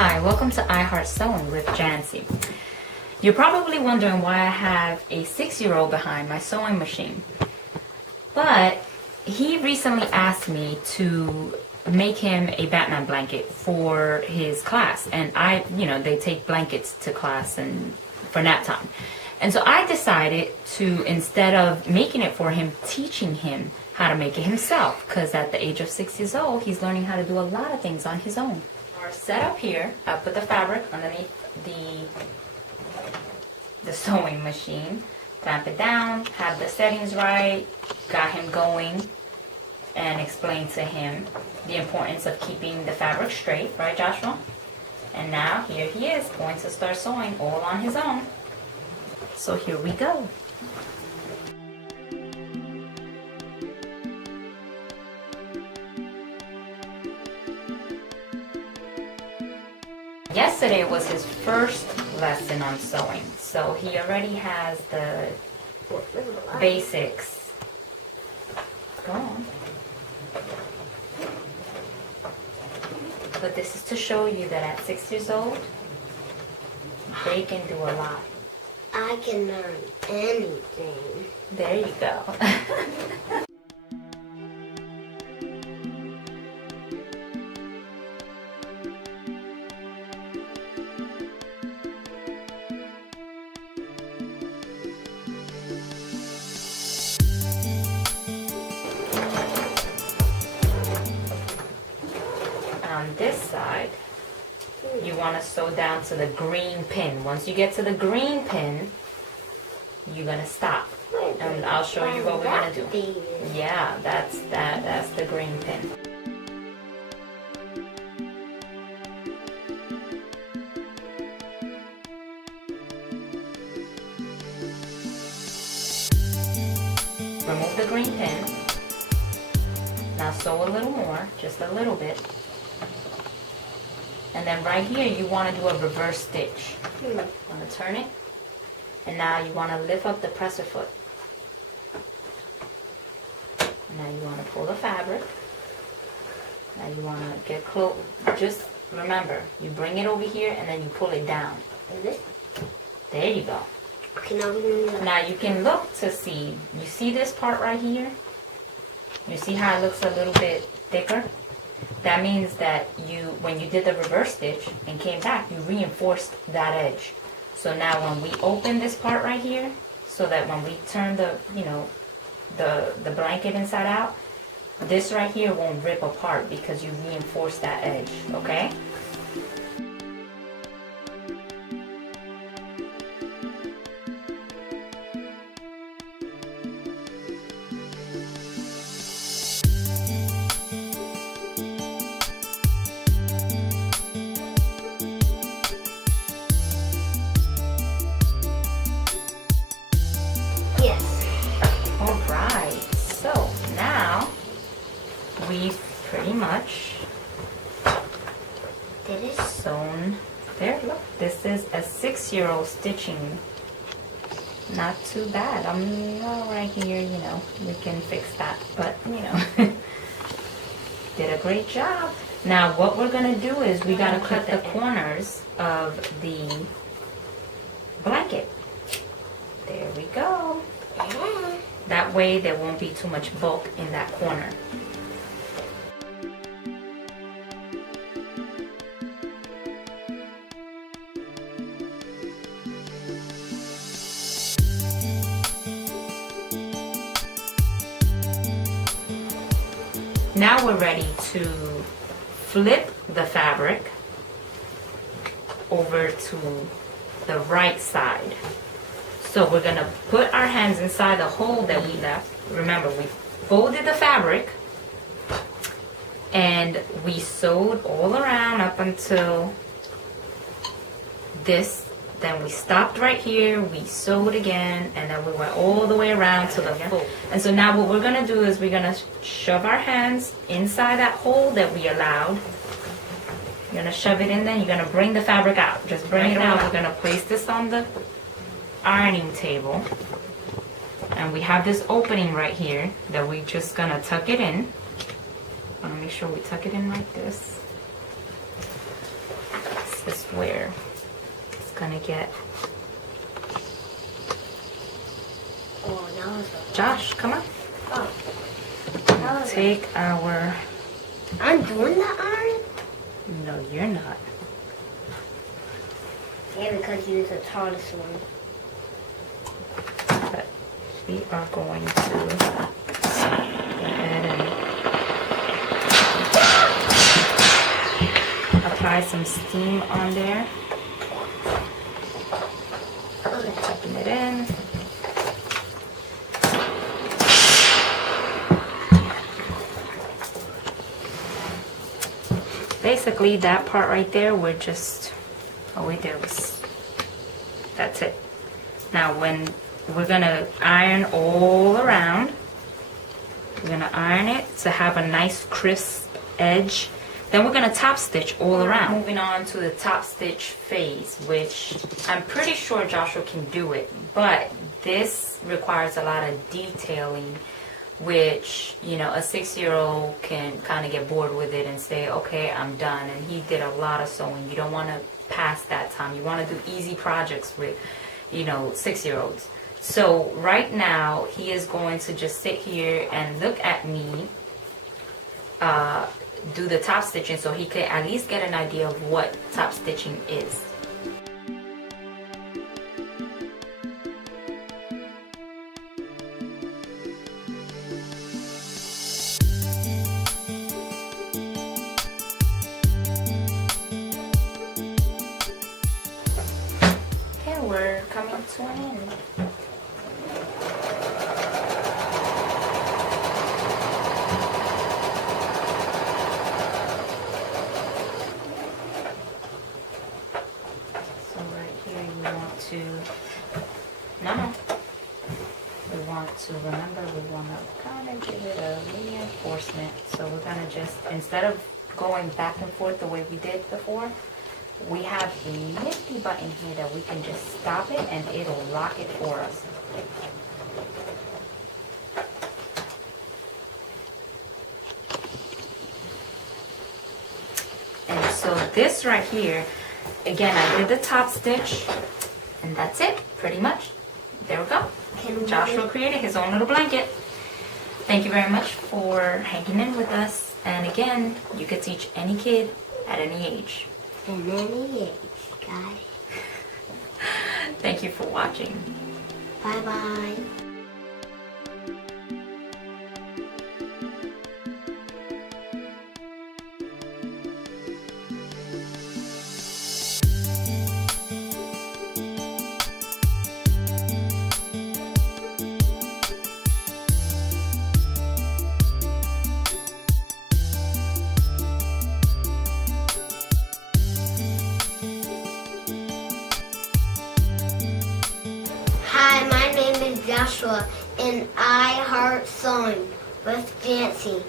Hi, welcome to I Heart Sewing with Jancy. You're probably wondering why I have a 6-year-old behind my sewing machine. But he recently asked me to make him a Batman blanket for his class. And they take blankets to class and for nap time. And so I decided to, instead of making it for him, teaching him how to make it himself. Because at the age of 6 years old, he's learning how to do a lot of things on his own. Our setup here, I put the fabric underneath the sewing machine, clamp it down, have the settings right, got him going, and explained to him the importance of keeping the fabric straight, right Joshua? And now here he is going to start sewing all on his own. So here we go. Yesterday was his first lesson on sewing, so he already has the basics. Go on. But this is to show you that at 6 years old, they can do a lot. I can learn anything. There you go. On this side, you want to sew down to the green pin. Once you get to the green pin, you're going to stop. And I'll show you what we're going to do. Yeah, that's the green pin. Remove the green pin. Now sew a little more, just a little bit. And then right here, you want to do a reverse stitch. You want to turn it. And now you want to lift up the presser foot. Now you want to pull the fabric. Now you want to get close. Just remember, you bring it over here and then you pull it down. There you go. Now you can look to see. You see this part right here? You see how it looks a little bit thicker? That means that when you did the reverse stitch and came back, you reinforced that edge. So now when we open this part right here, so that when we turn the blanket inside out, this right here won't rip apart because you reinforced that edge, okay? Alright, so now we've pretty much sewn. There, look, this is a 6-year-old stitching. Not too bad. Right here, we can fix that, but did a great job. Now what we're gonna do is we gotta cut the corners of the blanket. There we go. That way there won't be too much bulk in that corner. Now we're ready to flip the fabric over to the right side. So we're going to put our hands inside the hole that we left. Remember, we folded the fabric and we sewed all around up until this. Then we stopped right here, we sewed again, and then we went all the way around to the fold. And so now what we're going to do is we're going to shove our hands inside that hole that we allowed. You're going to shove it in there, you're going to bring the fabric out. Just bring it out. We're going to place this on the ironing table, and we have this opening right here that we're just gonna tuck it in. I want to make sure we tuck it in like this. this is where it's gonna get. Oh, that was a Josh, come on. Oh. That was Take our. I'm doing the iron? No, you're not. Yeah, because you're the tallest one. But we are going to go ahead and apply some steam on there. Okay. Tucking it in. Basically, that part right there, we're just, oh wait, that's it. Now, when we're gonna iron all around, we're gonna iron it to have a nice crisp edge. Then we're gonna top stitch all around. Moving on to the top stitch phase, which I'm pretty sure Joshua can do it, but this requires a lot of detailing, which, you know, a 6-year-old can kind of get bored with it and say, okay, I'm done. And he did a lot of sewing. You don't want to pass that time. You want to do easy projects with, you know, 6-year-olds. So right now, he is going to just sit here and look at me do the top stitching so he could at least get an idea of what top stitching is. Okay, we're coming to an end. We want to remember, we want to kind of give it a reinforcement. So we're going to just, instead of going back and forth the way we did before, we have a nifty button here that we can just stop it and it'll lock it for us. And so this right here, again, I did the top stitch, and that's it, pretty much. There we go. Joshua created his own little blanket. Thank you very much for hanging in with us. And again, you could teach any kid at any age. At any age, guys. Thank you for watching. Bye-bye. Hi, my name is Joshua, and I heart sewing with Jancy.